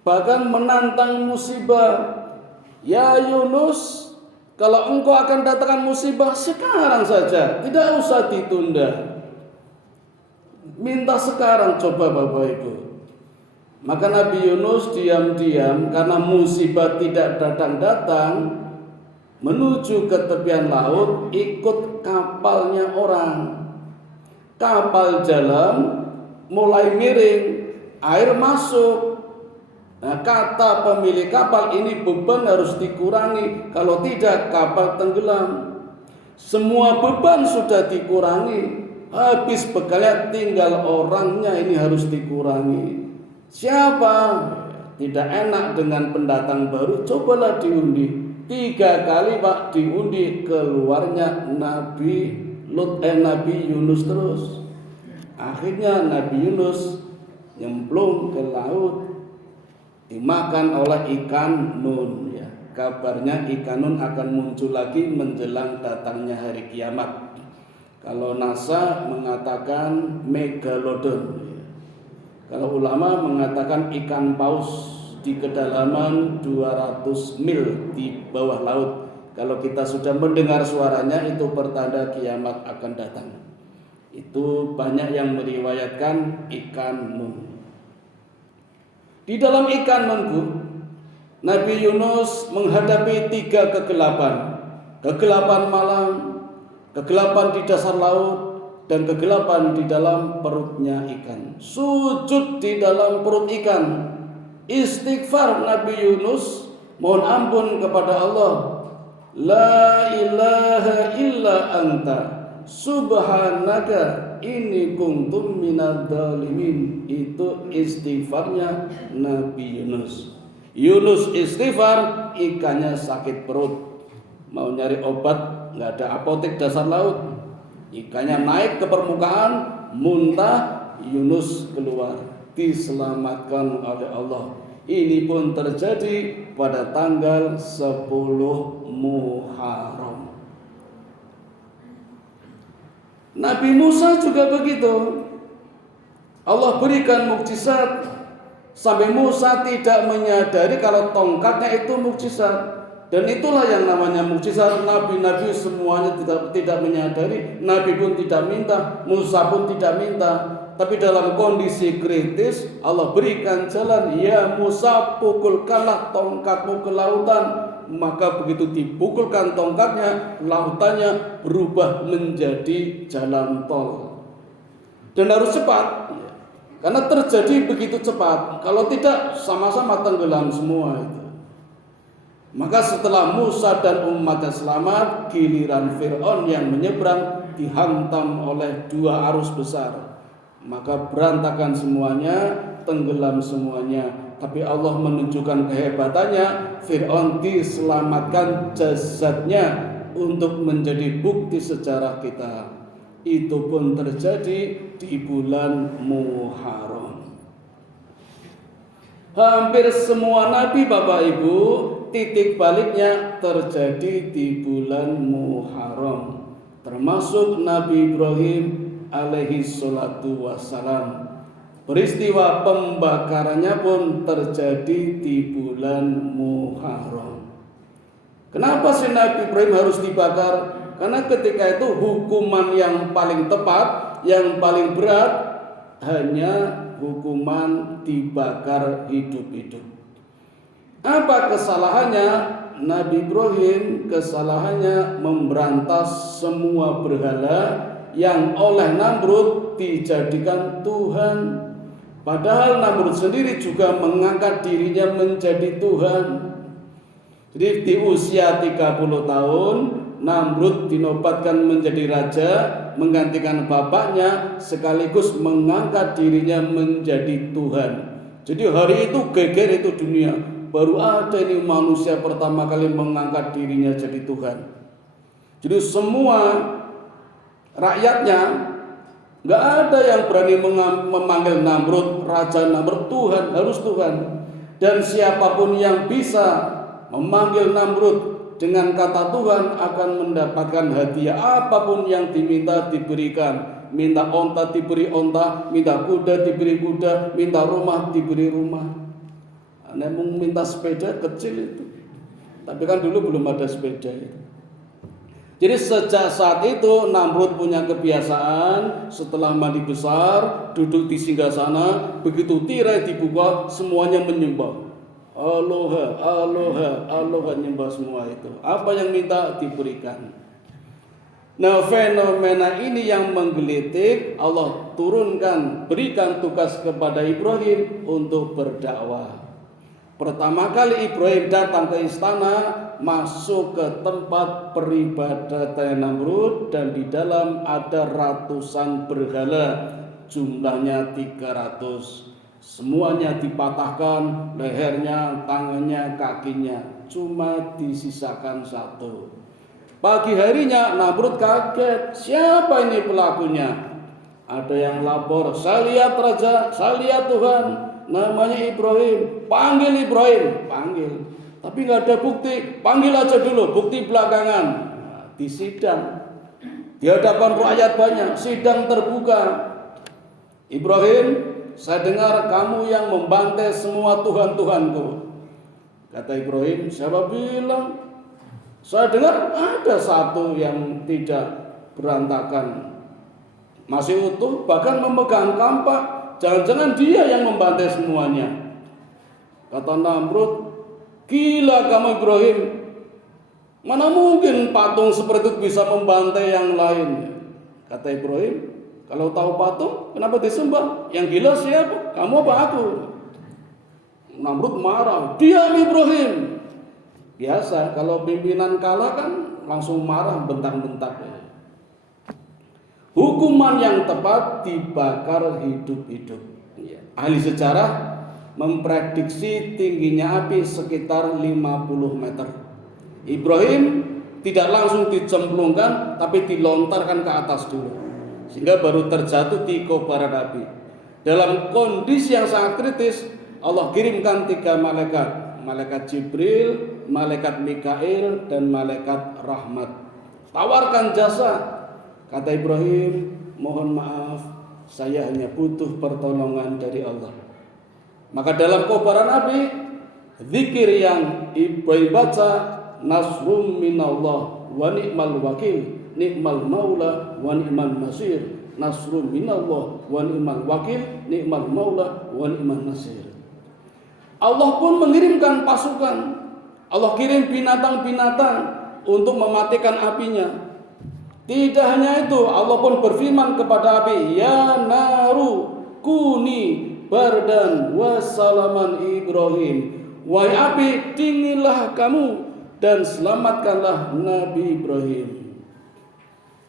bahkan menantang musibah. "Ya Yunus, kalau engkau akan datangkan musibah sekarang saja, tidak usah ditunda. Minta sekarang coba Bapak Ibu." Maka Nabi Yunus diam-diam karena musibah tidak datang-datang, menuju ke tepian laut, ikut kapalnya orang. Kapal jalan, mulai miring, air masuk. Nah, kata pemilik kapal, ini beban harus dikurangi, kalau tidak kapal tenggelam. Semua beban sudah dikurangi, habis bekalnya, tinggal orangnya ini harus dikurangi. Siapa? Tidak enak dengan pendatang baru, cobalah diundi. 3 kali Pak diundi, keluarnya Nabi Yunus terus. Akhirnya Nabi Yunus nyemplung ke laut, dimakan oleh ikan nun ya. Kabarnya ikan nun akan muncul lagi menjelang datangnya hari kiamat. Kalau NASA mengatakan megalodon, kalau ulama mengatakan ikan paus di kedalaman 200 mil di bawah laut. Kalau kita sudah mendengar suaranya, itu pertanda kiamat akan datang. Itu banyak yang meriwayatkan ikan nun. Di dalam ikan nun, Bu, Nabi Yunus menghadapi 3 kegelapan. Kegelapan malam, kegelapan di dasar laut, dan kegelapan di dalam perutnya ikan. Sujud di dalam perut ikan. Istighfar Nabi Yunus, mohon ampun kepada Allah. La ilaha illa anta subhanaka inni kuntum minadz zalimin. Itu istighfarnya Nabi Yunus. Yunus istighfar, ikannya sakit perut, mau nyari obat nggak ada apotek dasar laut. Ikannya naik ke permukaan, muntah, Yunus keluar, diselamatkan oleh Allah. Ini pun terjadi pada tanggal 10 Muharram. Nabi Musa juga begitu. Allah berikan mukjizat sampai Musa tidak menyadari kalau tongkatnya itu mukjizat. Dan itulah yang namanya mukjizat. Nabi-nabi semuanya tidak menyadari. Nabi pun tidak minta, Musa pun tidak minta. tapi dalam kondisi kritis Allah berikan jalan. Ya Musa, pukulkanlah tongkatmu ke lautan. Maka begitu dipukulkan tongkatnya, lautannya berubah menjadi jalan tol. Dan harus cepat, karena terjadi begitu cepat. Kalau tidak, sama-sama tenggelam semua itu. Maka setelah Musa dan umatnya selamat, giliran Fir'aun yang menyeberang dihantam oleh dua arus besar. Maka berantakan semuanya, tenggelam semuanya. Tapi Allah menunjukkan kehebatannya. Fir'aun diselamatkan jasadnya untuk menjadi bukti sejarah kita. Itu pun terjadi di bulan Muharram. Hampir semua nabi Bapak Ibu, titik baliknya terjadi di bulan Muharram, termasuk Nabi Ibrahim alaihi salatu wassalam. Peristiwa pembakarannya pun terjadi di bulan Muharram. Kenapa sih Nabi Ibrahim harus dibakar? Karena ketika itu hukuman yang paling tepat, yang paling berat hanya hukuman dibakar hidup-hidup. Apa kesalahannya? Nabi Ibrahim kesalahannya memberantas semua berhala yang oleh Namrud dijadikan Tuhan. Padahal Namrud sendiri juga mengangkat dirinya menjadi Tuhan. Jadi di usia 30 tahun Namrud dinobatkan menjadi raja, menggantikan bapaknya, sekaligus mengangkat dirinya menjadi Tuhan. Jadi hari itu geger itu dunia. Baru ada ini manusia pertama kali mengangkat dirinya jadi Tuhan. Jadi semua rakyatnya nggak ada yang berani memanggil Namrud, Raja Namrud, Tuhan, harus Tuhan. Dan siapapun yang bisa memanggil Namrud dengan kata Tuhan akan mendapatkan hadiah. Apapun yang diminta diberikan. Minta onta diberi onta, minta kuda diberi kuda, minta rumah diberi rumah. Namun minta sepeda kecil itu, tapi kan dulu belum ada sepeda itu. Jadi sejak saat itu Namrud punya kebiasaan setelah mandi besar duduk di singgasana, begitu tirai dibuka semuanya menyembah. Aloha, aloha, aloha, nyembah semua itu. Apa yang minta diberikan. Nah, fenomena ini yang menggelitik. Allah turunkan, berikan tugas kepada Ibrahim untuk berdakwah. Pertama kali Ibrahim datang ke istana, masuk ke tempat peribadatan Namrud, dan di dalam ada ratusan berhala, jumlahnya 300. Semuanya dipatahkan, lehernya, tangannya, kakinya, cuma disisakan satu. Pagi harinya Namrud kaget, siapa ini pelakunya? Ada yang lapor, saya lihat raja, saya lihat Tuhan, namanya Ibrahim, panggil Ibrahim, panggil. Tapi nggak ada bukti, panggil aja dulu, bukti belakangan. Nah, di sidang, di hadapan rakyat banyak, sidang terbuka. Ibrahim, saya dengar kamu yang membantai semua Tuhan-Tuhanku. Kata Ibrahim, siapa bilang? Saya dengar ada satu yang tidak berantakan, masih utuh, bahkan memegang kampak. Jangan-jangan dia yang membantai semuanya. Kata Namrud, gila kamu Ibrahim. Mana mungkin patung seperti itu bisa membantai yang lain? Kata Ibrahim, kalau tahu patung, kenapa disembah? Yang gila siapa? Kamu apa aku? Namrud marah, diam Ibrahim. Biasa, kalau pimpinan kalah kan langsung marah, bentak-bentak. Hukuman yang tepat dibakar hidup-hidup. Ahli sejarah memprediksi tingginya api sekitar 50 meter. Ibrahim tidak langsung dicemplungkan, tapi dilontarkan ke atas dulu, sehingga baru terjatuh di kobaran api. Dalam kondisi yang sangat kritis, Allah kirimkan 3 malaikat, malaikat Jibril, malaikat Mikail, dan malaikat rahmat. Tawarkan jasa. Kata Ibrahim, mohon maaf, saya hanya butuh pertolongan dari Allah. Maka dalam kobaran api, zikir yang Ibrahim baca, nasrum minallah wa ni'mal wakil, ni'mal maula wa ni'mal nasir. nasrun minallah wa ni'mal wakil, ni'mal maula wa ni'man nasir. Allah pun mengirimkan pasukan. Allah kirim binatang-binatang untuk mematikan apinya. Tidak hanya itu, Allah pun berfirman kepada api, ya naru kuni bardan wa salaman Ibrahim. Wahai api, dinginlah kamu dan selamatkanlah Nabi Ibrahim.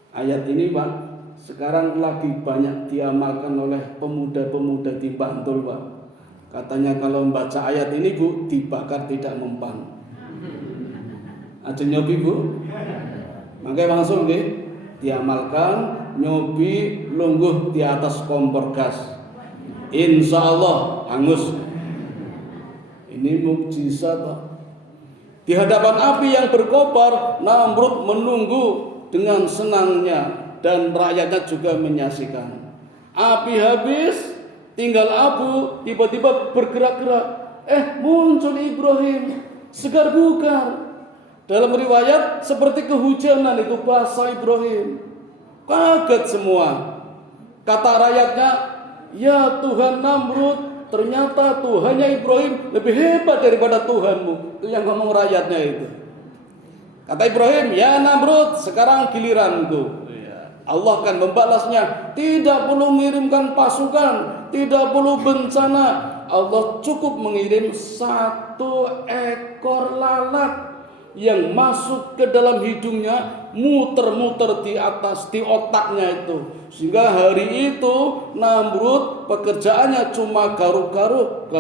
Ayat ini Pak, sekarang lagi banyak diamalkan oleh pemuda-pemuda di Bantul Pak. Katanya kalau membaca ayat ini Bu, dibakar tidak mempan. Ada nyobi Bu? Makanya langsung diamalkan, nyobi lungguh di atas kompor gas. Insya Allah hangus. Ini mukjizat. Di hadapan api yang berkobar, Namrud menunggu dengan senangnya dan rakyatnya juga menyaksikan. Api habis, tinggal abu, tiba-tiba bergerak-gerak. Muncul Ibrahim, segar bugar. Dalam riwayat seperti kehujanan itu bahasa Ibrahim. Kaget semua. Kata rakyatnya, ya Tuhan Namrud, ternyata Tuhannya Ibrahim lebih hebat daripada Tuhanmu. Itu yang ngomong rakyatnya itu. Kata Ibrahim, ya Namrud, sekarang giliranku. Allah akan membalasnya. Tidak perlu mengirimkan pasukan, tidak perlu bencana. Allah cukup mengirim 1 ekor lalat yang masuk ke dalam hidungnya, muter-muter di atas, di otaknya itu. Sehingga hari itu Namrud pekerjaannya cuma garuk-garuk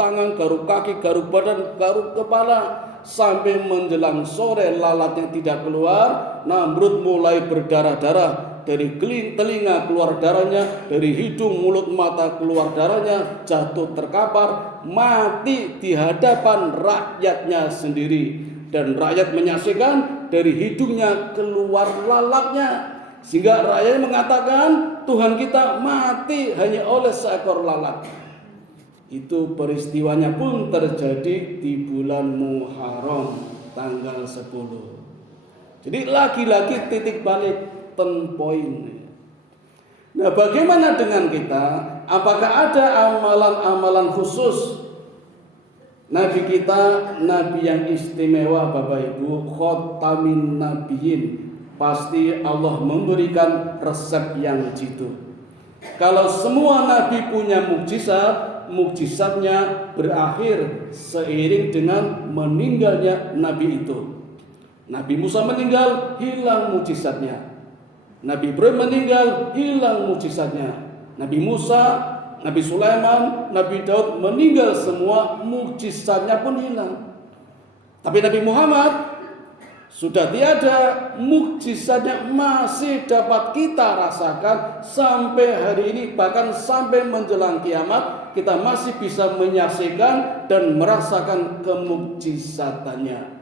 tangan, garuk kaki, garuk badan, garuk kepala. Sampai menjelang sore lalatnya tidak keluar, Namrud mulai berdarah-darah. Dari telinga keluar darahnya, dari hidung, mulut, mata keluar darahnya, jatuh terkapar, mati di hadapan rakyatnya sendiri. Dan rakyat menyaksikan dari hidungnya keluar lalatnya. Sehingga rakyat mengatakan Tuhan kita mati hanya oleh seekor lalat. Itu peristiwanya pun terjadi di bulan Muharram tanggal 10. Jadi lagi-lagi titik balik, ten point. Nah, bagaimana dengan kita? Apakah ada amalan-amalan khusus? Nabi kita, nabi yang istimewa Bapak Ibu, khotamin nabiyin. Pasti Allah memberikan resep yang jitu. Kalau semua nabi punya mukjizat, mukjizatnya berakhir seiring dengan meninggalnya nabi itu. Nabi Musa meninggal, hilang mukjizatnya. Nabi Ibrahim meninggal, hilang mukjizatnya. Nabi Musa, Nabi Sulaiman, Nabi Daud meninggal semua, mukjizatnya pun hilang. Tapi Nabi Muhammad sudah tiada, mukjizatnya masih dapat kita rasakan sampai hari ini, bahkan sampai menjelang kiamat kita masih bisa menyaksikan dan merasakan kemukjizatannya.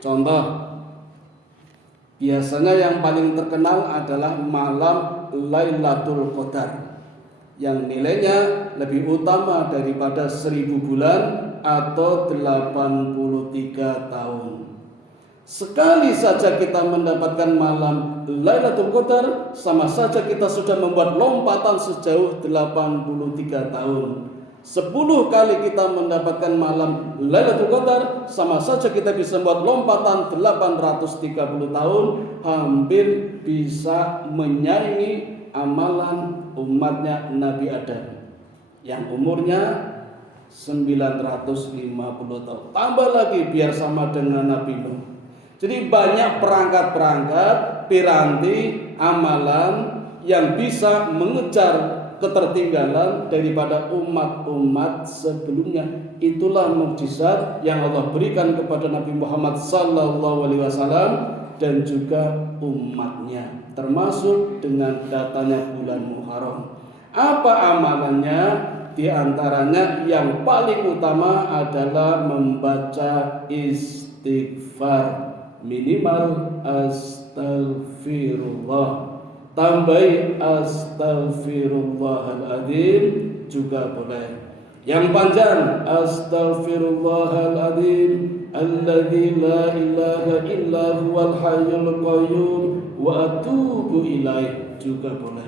Contoh, biasanya yang paling terkenal adalah malam Lailatul Qadar, yang nilainya lebih utama daripada 1000 bulan atau 83 tahun. Sekali saja kita mendapatkan malam Lailatul Qadar, sama saja kita sudah membuat lompatan sejauh 83 tahun. 10 kali kita mendapatkan malam Lailatul Qadar, sama saja kita bisa membuat lompatan 830 tahun, hampir bisa menyaingi amalan umatnya Nabi Adam yang umurnya 950 tahun. Tambah lagi biar sama dengan Nabi Nuh. Jadi banyak perangkat-perangkat, piranti, amalan yang bisa mengejar ketertinggalan daripada umat-umat sebelumnya. Itulah mukjizat yang Allah berikan kepada Nabi Muhammad SAW dan juga umatnya, termasuk dengan datanya bulan Muharram. Apa amalannya? Di antaranya yang paling utama adalah membaca istighfar, minimal astaghfirullah, tambahi astaghfirullahaladzim juga boleh. Yang panjang astaghfirullahaladzim alladzi la ilaha illa huwal hayyul qayyum wa atubu ilaih juga boleh.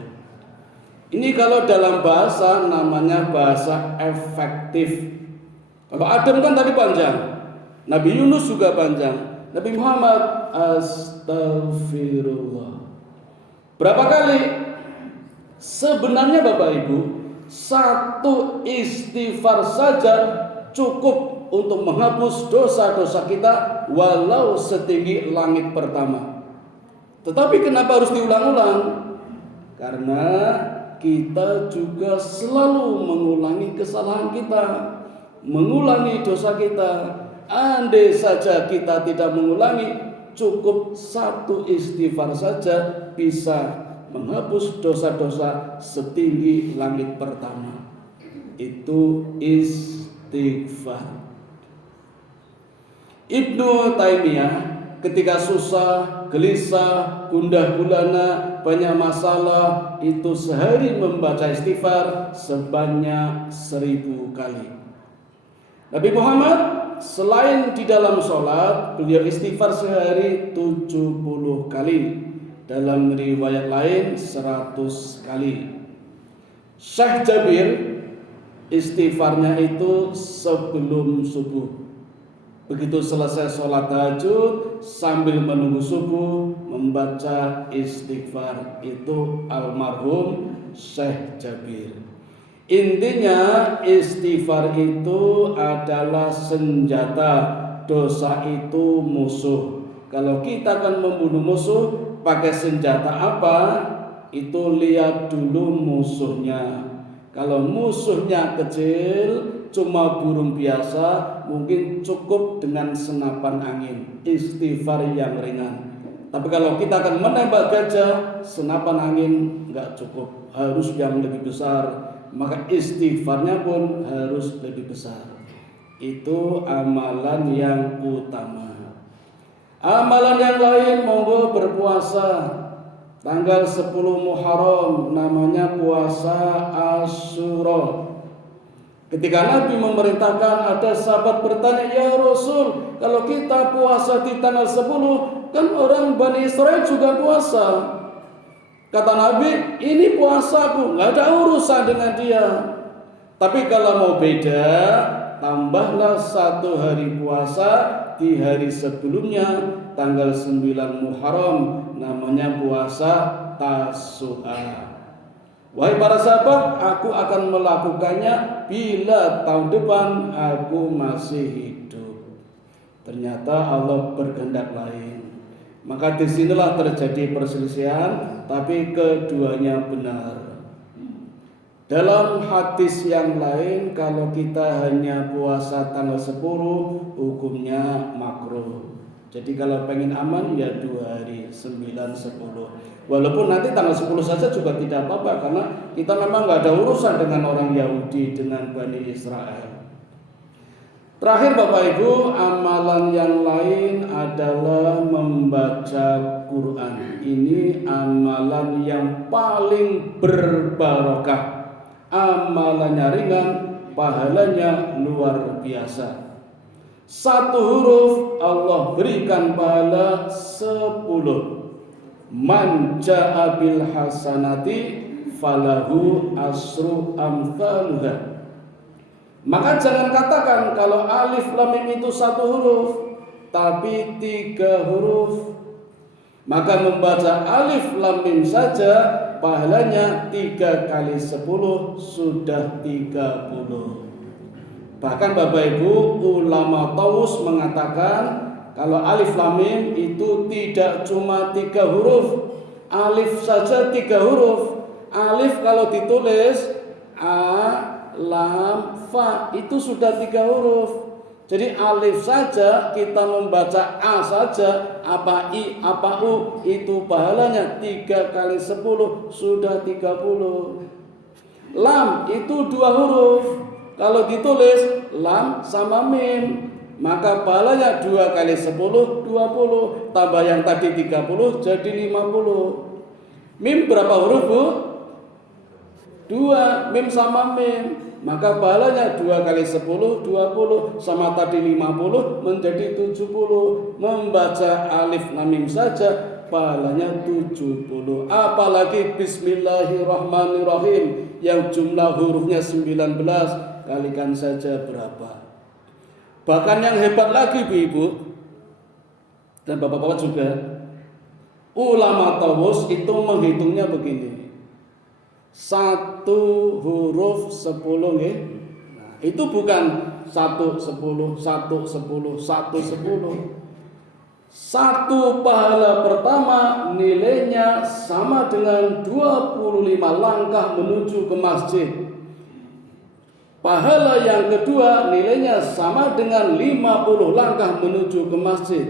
Ini kalau dalam bahasa namanya bahasa efektif. Kalau Adam kan tadi panjang, Nabi Yunus juga panjang, Nabi Muhammad astagfirullah. Berapa kali? Sebenarnya Bapak Ibu, satu istighfar saja cukup untuk menghapus dosa-dosa kita walau setinggi langit pertama. Tetapi kenapa harus diulang-ulang? Karena kita juga selalu mengulangi kesalahan kita, mengulangi dosa kita. Andai saja kita tidak mengulangi, cukup satu istighfar saja bisa menghapus dosa-dosa setinggi langit pertama. Itu istighfar. Ibnu Taimiyah ketika susah, gelisah, gundah gulana, banyak masalah, itu sehari membaca istighfar sebanyak 1000 kali. Nabi Muhammad selain di dalam sholat, beliau istighfar sehari 70 kali. Dalam riwayat lain 100 kali. Syekh Jabir istighfarnya itu sebelum subuh. Begitu selesai sholat tahajud, sambil menunggu subuh membaca istighfar. Itu almarhum Syekh Jabir. Intinya istighfar itu adalah senjata, dosa itu musuh. Kalau kita akan membunuh musuh, pakai senjata apa? Itu lihat dulu musuhnya. Kalau musuhnya kecil, cuma burung biasa, mungkin cukup dengan senapan angin, istighfar yang ringan. Tapi kalau kita akan menembak gajah, senapan angin nggak cukup, harus yang lebih besar. Maka istighfarnya pun harus lebih besar. Itu amalan yang utama. Amalan yang lain, monggo berpuasa. Tanggal 10 Muharram namanya puasa Asyura. Ketika Nabi memerintahkan, ada sahabat bertanya, "Ya Rasul, kalau kita puasa di tanggal 10, kan orang Bani Israel juga puasa." Kata Nabi, "Ini puasaku, nggak ada urusan dengan dia. Tapi kalau mau beda, tambahlah 1 hari puasa di hari sebelumnya, tanggal 9 Muharram, namanya puasa Tasu'a. Wahai para sahabat, aku akan melakukannya bila tahun depan aku masih hidup." Ternyata Allah berkehendak lain. Maka disinilah terjadi perselisihan, tapi keduanya benar. Dalam hadis yang lain, kalau kita hanya puasa tanggal 10, hukumnya makruh. Jadi kalau pengen aman ya 2 hari, 9, 10. Walaupun nanti tanggal 10 saja juga tidak apa-apa, karena kita memang nggak ada urusan dengan orang Yahudi, dengan Bani Israel. Terakhir Bapak Ibu, amalan yang lain adalah membaca Quran. Ini amalan yang paling berbarokah. Amalannya ringan, pahalanya luar biasa. 1 huruf Allah berikan pahala 10. Man ja'a bil hasanati falahu asru amthaluha. Maka jangan katakan kalau alif lam mim itu 1 huruf, tapi 3 huruf. Maka membaca alif lam mim saja pahalanya 3 kali 10 sudah 30. Bahkan Bapak Ibu, ulama Taus mengatakan kalau alif lam mim itu tidak cuma 3 huruf. Alif saja 3 huruf. Alif kalau ditulis A, lam, fa, itu sudah 3 huruf. Jadi alif saja kita membaca A saja, apa I, apa U, itu pahalanya 3 kali 10 sudah 30. Lam itu 2 huruf. Kalau ditulis lam sama mim, maka pahalanya 2 kali 10 20, tambah yang tadi 30 jadi 50. Mim berapa huruf Bu? 2, mim sama mim, maka pahalanya 2 kali 10 20, sama tadi 50 menjadi 70. Membaca alif lam mim saja pahalanya 70. Apalagi Bismillahirrahmanirrahim yang jumlah hurufnya 19, kalikan saja berapa. Bahkan yang hebat lagi Ibu dan Bapak-bapak juga, ulama tawus itu menghitungnya begini. 1 huruf 10 ya. Nah, itu bukan 1 10 1 10 1 10. 1 pahala pertama nilainya sama dengan 25 langkah menuju ke masjid. Pahala yang kedua nilainya sama dengan 50 langkah menuju ke masjid.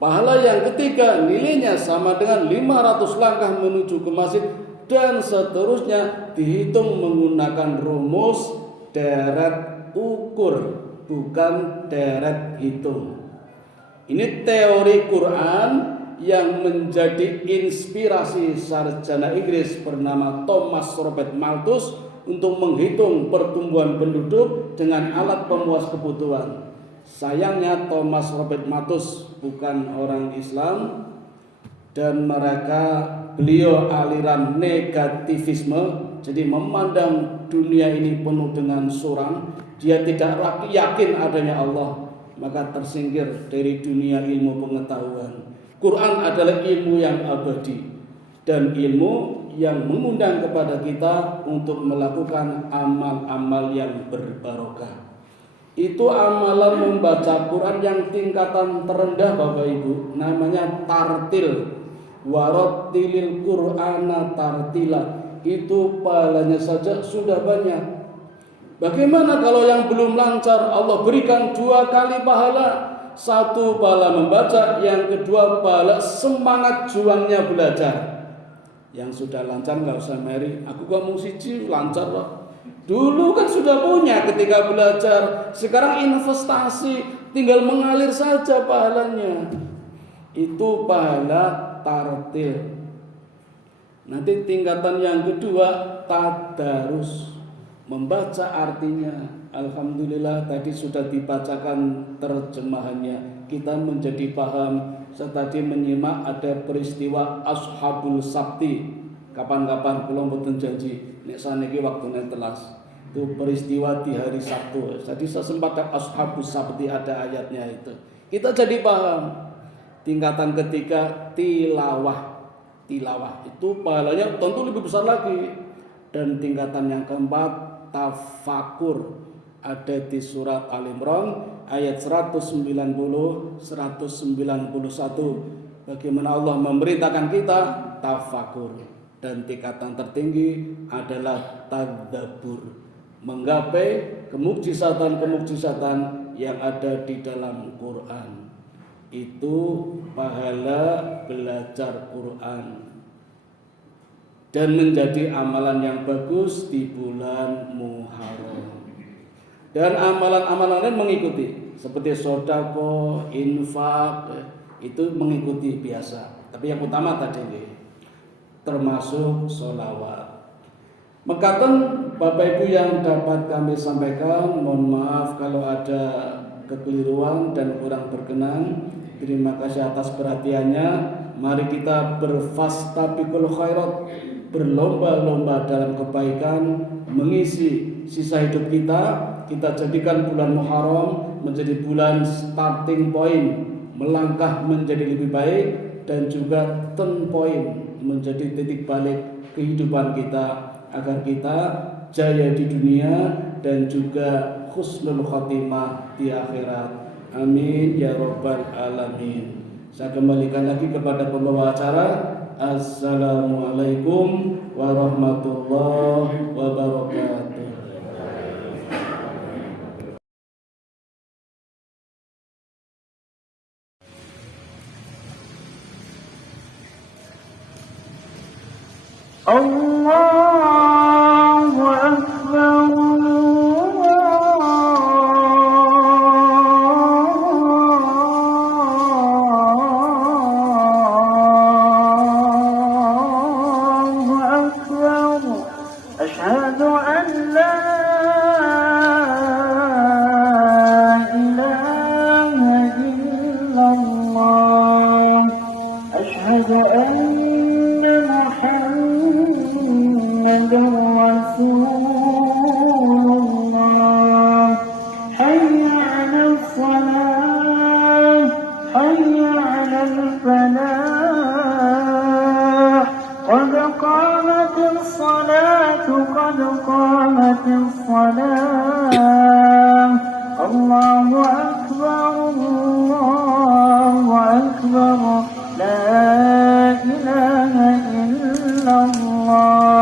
Pahala yang ketiga nilainya sama dengan 500 langkah menuju ke masjid, dan seterusnya dihitung menggunakan rumus deret ukur, bukan deret hitung. Ini teori Quran yang menjadi inspirasi sarjana Inggris bernama Thomas Robert Malthus untuk menghitung pertumbuhan penduduk dengan alat pemuas kebutuhan. Sayangnya Thomas Robert Malthus bukan orang Islam dan beliau aliran negativisme, jadi memandang dunia ini penuh dengan suram. Dia tidak yakin adanya Allah, maka tersingkir dari dunia ilmu pengetahuan. Quran adalah ilmu yang abadi dan ilmu yang mengundang kepada kita untuk melakukan amal-amal yang berbarokah. Itu amalan membaca Quran yang tingkatan terendah Bapak Ibu, namanya tartil. Warattilil Qur'ana tartila. Itu pahalanya saja sudah banyak. Bagaimana kalau yang belum lancar? Allah berikan 2 kali pahala. 1 pahala membaca, yang kedua pahala semangat juangnya belajar. Yang sudah lancar nggak usah meri, aku kamu siji lancar loh. Dulu kan sudah punya ketika belajar, sekarang investasi, tinggal mengalir saja pahalanya. Itu pahala tartil. Nanti tingkatan yang kedua tadarus, membaca artinya. Alhamdulillah tadi sudah dibacakan terjemahannya, kita menjadi paham. Saya tadi menyimak ada peristiwa Ashabul Sabti. Kapan-kapan kula mboten janji nek saniki waktune telas. Itu peristiwa di hari Sabtu. Jadi saya sempat Ashabus Sabti ada ayatnya itu. Kita jadi paham. Tingkatan ketiga tilawah. Tilawah itu pahalanya tentu lebih besar lagi. Dan tingkatan yang keempat tafakur, ada di surat Al-Imran ayat 190 191. Bagaimana Allah memerintahkan kita tafakur. Dan tingkatan tertinggi adalah tadabbur, menggapai kemukjizatan-kemukjizatan yang ada di dalam Quran. Itu pahala belajar Quran dan menjadi amalan yang bagus di bulan Muharram. Dan amalan-amalan lain mengikuti, seperti sedekah, infak, itu mengikuti biasa. Tapi yang utama tadi termasuk sholawat. Mekaten Bapak Ibu yang dapat kami sampaikan, mohon maaf kalau ada kekeliruan dan kurang berkenan. Terima kasih atas perhatiannya. Mari kita berfastabiqul khairat, berlomba-lomba dalam kebaikan, mengisi sisa hidup kita. Kita jadikan bulan Muharram menjadi bulan starting point, melangkah menjadi lebih baik, dan juga turn point, menjadi titik balik kehidupan kita, agar kita jaya di dunia dan juga husnul khotimah di akhirat. Amin ya rabbal alamin. Saya kembalikan lagi kepada pembawa acara. Assalamualaikum warahmatullahi wabarakatuh. Allahu Akbar. أشهد الصلاة الله أكبر الله أكبر لا إله إلا الله